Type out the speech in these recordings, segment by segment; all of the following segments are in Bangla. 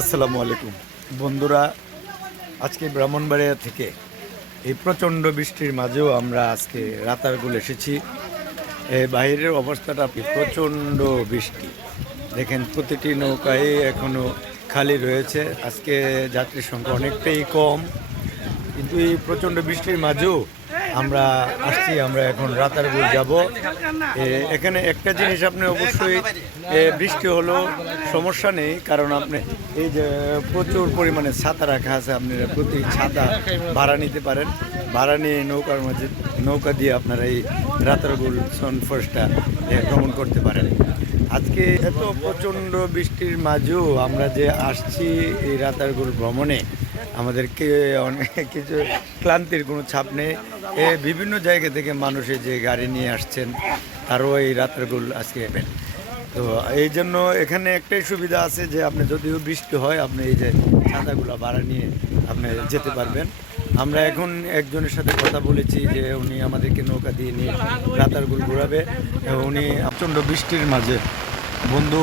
আসসালামু আলাইকুম। বন্ধুরা, আজকে ব্রাহ্মণবাড়িয়া থেকে এই প্রচণ্ড বৃষ্টির মাঝেও আমরা আজকে রাতারগুল এসেছি। বাইরের অবস্থাটা প্রচণ্ড বৃষ্টি। দেখেন, প্রতিটি নৌকায় এখনও খালি রয়েছে। আজকে যাত্রীর সংখ্যা অনেকটাই কম। কিন্তু এই প্রচণ্ড বৃষ্টির মাঝেও আমরা আসছি, আমরা এখন রাতারগুল যাব। এখানে একটা জিনিস আপনি অবশ্যই বৃষ্টি হলো সমস্যা নেই, কারণ আপনি এই যে প্রচুর পরিমাণে ছাতা রাখা আছে, আপনি প্রতি ছাতা ভাড়া নিতে পারেন। ভাড়া নিয়ে নৌকার মাঝে নৌকা দিয়ে আপনারা এই রাতারগুল সনফোর্সটা ভ্রমণ করতে পারেন। আজকে এত প্রচণ্ড বৃষ্টির মাঝেও আমরা যে আসছি এই রাতারগুল ভ্রমণে আমাদেরকে অনেক কিছু ক্লান্তির কোনো ছাপ নেই। এ বিভিন্ন জায়গা থেকে মানুষে যে গাড়ি নিয়ে আসছেন, তারও এই রাতের রাতারগুল আজকে এবেন। তো এই জন্য এখানে একটাই সুবিধা আছে যে আপনি যদিও বৃষ্টি হয়, আপনি এই যে ছাতাগুলো ভাড়া নিয়ে আপনি যেতে পারবেন। আমরা এখন একজনের সাথে কথা বলেছি যে উনি আমাদেরকে নৌকা দিয়ে নিয়ে রাতারগুল ঘুরাবে। এবং উনি প্রচণ্ড বৃষ্টির মাঝে বন্ধু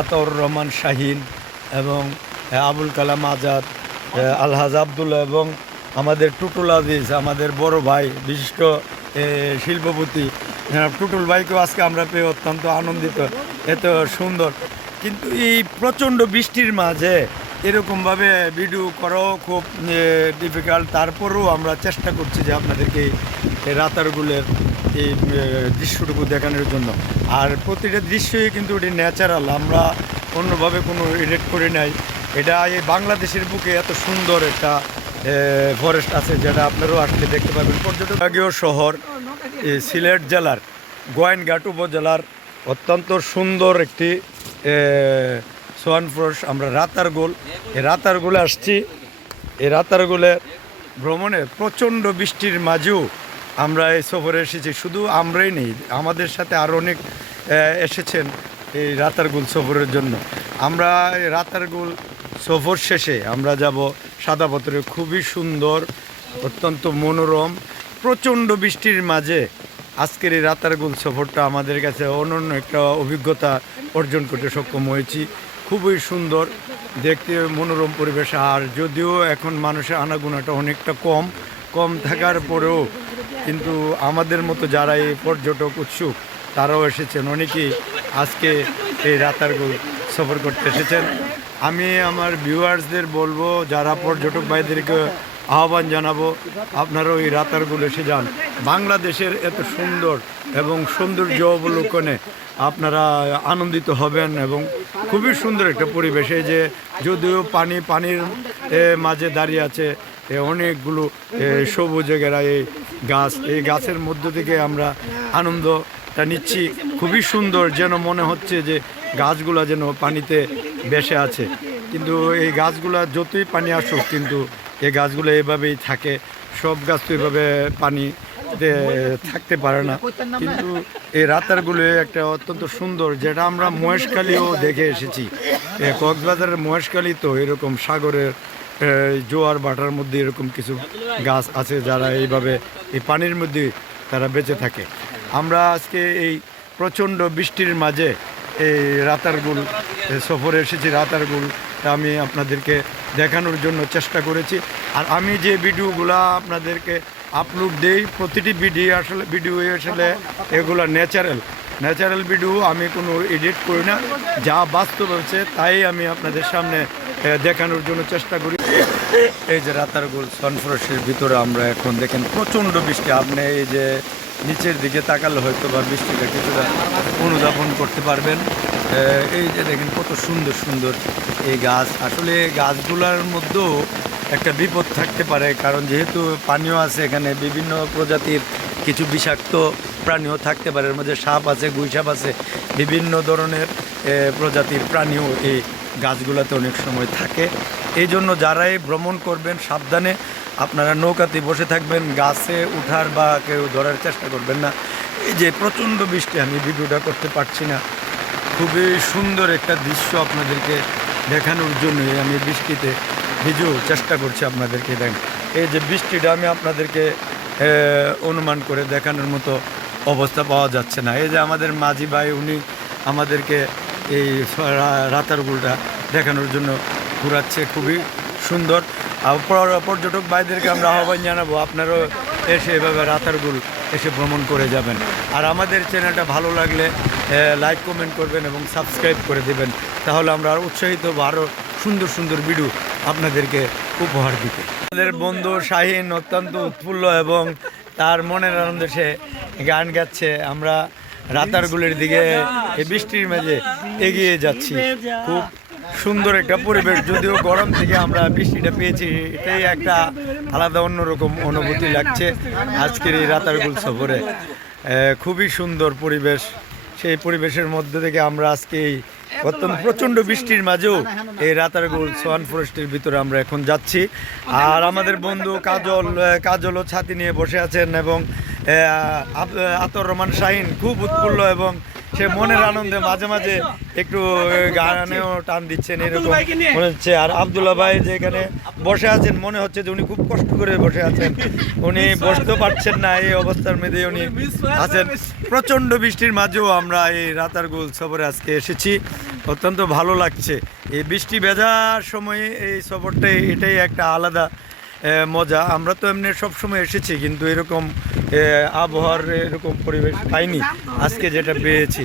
আতর রহমান শাহিন এবং আবুল কালাম আজাদ আলহাজ আবদুল্লাহ এবং আমাদের টুটুল আজিজ আমাদের বড় ভাই বিশিষ্ট শিল্পপতি। আহ, টুটুল ভাইকেও আজকে আমরা পেয়ে অত্যন্ত আনন্দিত। এত সুন্দর। কিন্তু এই প্রচণ্ড বৃষ্টির মাঝে এরকমভাবে ভিডিও করাও খুব ডিফিকাল্ট তারপরেও আমরা চেষ্টা করছি যে আপনাদেরকে রাতারগুলের এই দৃশ্যটুকু দেখানোর জন্য। আর প্রতিটা দৃশ্যই কিন্তু এটি ন্যাচারাল আমরা অন্যভাবে কোনো এডিট করে নাই। এটা এই বাংলাদেশের বুকে এত সুন্দর একটা ফরেস্ট আছে যেটা আপনারাও আসলে দেখতে পাবেন। পর্যটক বিভাগীয় শহর সিলেট জেলার, গোয়াইনঘাট উপজেলার অত্যন্ত সুন্দর একটি সোয়ান সোয়ানফ্রস আমরা রাতারগোল এই রাতারগোলে আসছি। এই রাতারগোলে ভ্রমণে প্রচণ্ড বৃষ্টির মাঝেও আমরা এই সফরে এসেছি। শুধু আমরাই নেই, আমাদের সাথে আরও অনেক এসেছেন এই রাতারগুল সফরের জন্য। আমরা এই রাতারগুল সফর শেষে আমরা যাব সাদা পাথরে খুবই সুন্দর, অত্যন্ত মনোরম, প্রচণ্ড বৃষ্টির মাঝে আজকের এই রাতারগুল সফরটা আমাদের কাছে অনন্য একটা অভিজ্ঞতা অর্জন করতে সক্ষম হয়েছি। খুবই সুন্দর, দেখতে মনোরম পরিবেশ, আর যদিও এখন মানুষের আনাগোনাটা অনেকটা কম কম থাকার পরেও কিন্তু আমাদের মতো যারা এই পর্যটক উৎসুক, তারাও এসেছেন। অনেকেই আজকে এই রাতারগুল সফর করতে এসেছেন। আমি আমার ভিউয়ার্সদের বলব, যারা পর্যটক ভাইদেরকে আহ্বান জানাব, আপনারাও এই রাতারগুল এসে যান। বাংলাদেশের এত সুন্দর এবং সৌন্দর্য অবলোকনে আপনারা আনন্দিত হবেন এবং খুবই সুন্দর একটা পরিবেশে। যে যদিও পানি, পানির মাঝে দাঁড়িয়ে আছে অনেকগুলো সবুজে ঘেরা এই গাছ। এই গাছের মধ্য থেকে আমরা আনন্দটা নিচ্ছি। খুবই সুন্দর যেন মনে হচ্ছে যে গাছগুলা যেন পানিতে বেসে আছে। কিন্তু এই গাছগুলা যতই পানি আসুক, কিন্তু এই গাছগুলো এভাবেই থাকে। সব গাছ তো এভাবে পানি থাকতে পারে না। কিন্তু এই রাতারগুলো একটা অত্যন্ত সুন্দর, যেটা আমরা মহেশখালীও দেখে এসেছি। কক্সবাজারের মহেশখালী তো এরকম সাগরের জোয়ার বাটার মধ্যে এরকম কিছু গাছ আছে যারা এইভাবে এই পানির মধ্যে তারা বেঁচে থাকে। আমরা আজকে এই প্রচণ্ড বৃষ্টির মাঝে এই রাতারগুল সফরে এসেছি রাতারগুলটা আমি আপনাদেরকে দেখানোর জন্য চেষ্টা করেছি। আর আমি যে ভিডিওগুলো আপনাদেরকে আপলোড দেই, প্রতিটি ভিডিও আসলে ভিডিও আসলে এগুলো ন্যাচারাল ন্যাচারাল ভিডিও আমি কোনো এডিট করি না, যা বাস্তব হচ্ছে তাই আমি আপনাদের সামনে দেখানোর জন্য চেষ্টা করি। এই যে রাতারগুল সনফরসের ভিতরে আমরা এখন দেখেন প্রচণ্ড বৃষ্টি। আপনি এই যে নিচের দিকে তাকালে হয়তো বা বৃষ্টিটা কিছুটা অনুধাবন করতে পারবেন। এই যে দেখেন কত সুন্দর সুন্দর এই গাছ। আসলে গাছগুলোর মধ্যেও একটা বিপদ থাকতে পারে, কারণ যেহেতু পানিও আছে এখানে, বিভিন্ন প্রজাতির কিছু বিষাক্ত প্রাণীও থাকতে পারে। এর মধ্যে সাপ আছে, গুই সাপ আছে, বিভিন্ন ধরনের প্রজাতির প্রাণীও এই গাছগুলোতে অনেক সময় থাকে। এই জন্য যারাই ভ্রমণ করবেন, সাবধানে আপনারা নৌকাতে বসে থাকবেন, গাছে উঠার বা কেউ ধরার চেষ্টা করবেন না। এই যে প্রচণ্ড বৃষ্টি, আমি ভিডিওটা করতে পারছি না। খুবই সুন্দর একটা দৃশ্য আপনাদেরকে দেখানোর জন্যই আমি বৃষ্টিতে ভিজেও চেষ্টা করছি আপনাদেরকে দেখ, এই যে বৃষ্টিটা আমি আপনাদেরকে অনুমান করে দেখানোর মতো অবস্থা পাওয়া যাচ্ছে না। এই যে আমাদের মাঝি ভাই, উনি আমাদেরকে এই রাতারগুলটা দেখানোর জন্য ঘোরাচ্ছে, খুবই সুন্দর। পর্যটক ভাইদেরকে আমরা আহ্বান জানাব, আপনারাও এসে এভাবে রাতারগুল এসে ভ্রমণ করে যাবেন। আর আমাদের চ্যানেলটা ভালো লাগলে লাইক, কমেন্ট করবেন এবং সাবস্ক্রাইব করে দেবেন। তাহলে আমরা আরও উৎসাহিত হব আরও সুন্দর সুন্দর ভিডিও আপনাদেরকে উপহার দিতে। আমাদের বন্ধু শাহিন অত্যন্ত উৎফুল্ল এবং তার মনের আনন্দে সে গান গাচ্ছে। আমরা রাতারগুলের দিকে বৃষ্টির মাঝে এগিয়ে যাচ্ছি। খুব সুন্দর একটা পরিবেশ, যদিও গরম থেকে আমরা বৃষ্টিটা পেয়েছি, এটাই একটা আলাদা অন্যরকম অনুভূতি লাগছে আজকের এই রাতারগুল সফরে। খুবই সুন্দর পরিবেশ, সেই পরিবেশের মধ্যে থেকে আমরা আজকে এই অত্যন্ত প্রচণ্ড বৃষ্টির মাঝেও এই রাতারগুল সোয়ান ফরেস্টের ভিতরে আমরা এখন যাচ্ছি। আর আমাদের বন্ধু কাজল কাজলও ছাতি নিয়ে বসে আছেন এবং আতর রহমান শাহিন খুব উৎফুল্ল এবং সে মনের আনন্দে মাঝে মাঝে একটু গানেও টান দিচ্ছেন এরকম মনে হচ্ছে আর আবদুল্লাহ ভাই যে এখানে বসে আছেন মনে হচ্ছে যে উনি খুব কষ্ট করে বসে আছেন। উনি বসতেও পারছেন না এই অবস্থার মধ্যে উনি আছেন। প্রচণ্ড বৃষ্টির মাঝেও আমরা এই রাতারগুল সফরে আজকে এসেছি। অত্যন্ত ভালো লাগছে। এই বৃষ্টি ভেজার সময়ে এই সফরটাই এটাই একটা আলাদা মজা। আমরা তো এমনি সবসময় এসেছি কিন্তু এরকম আবহাওয়ার এরকম পরিবেশ পাইনি। আজকে যেটা পেয়েছি।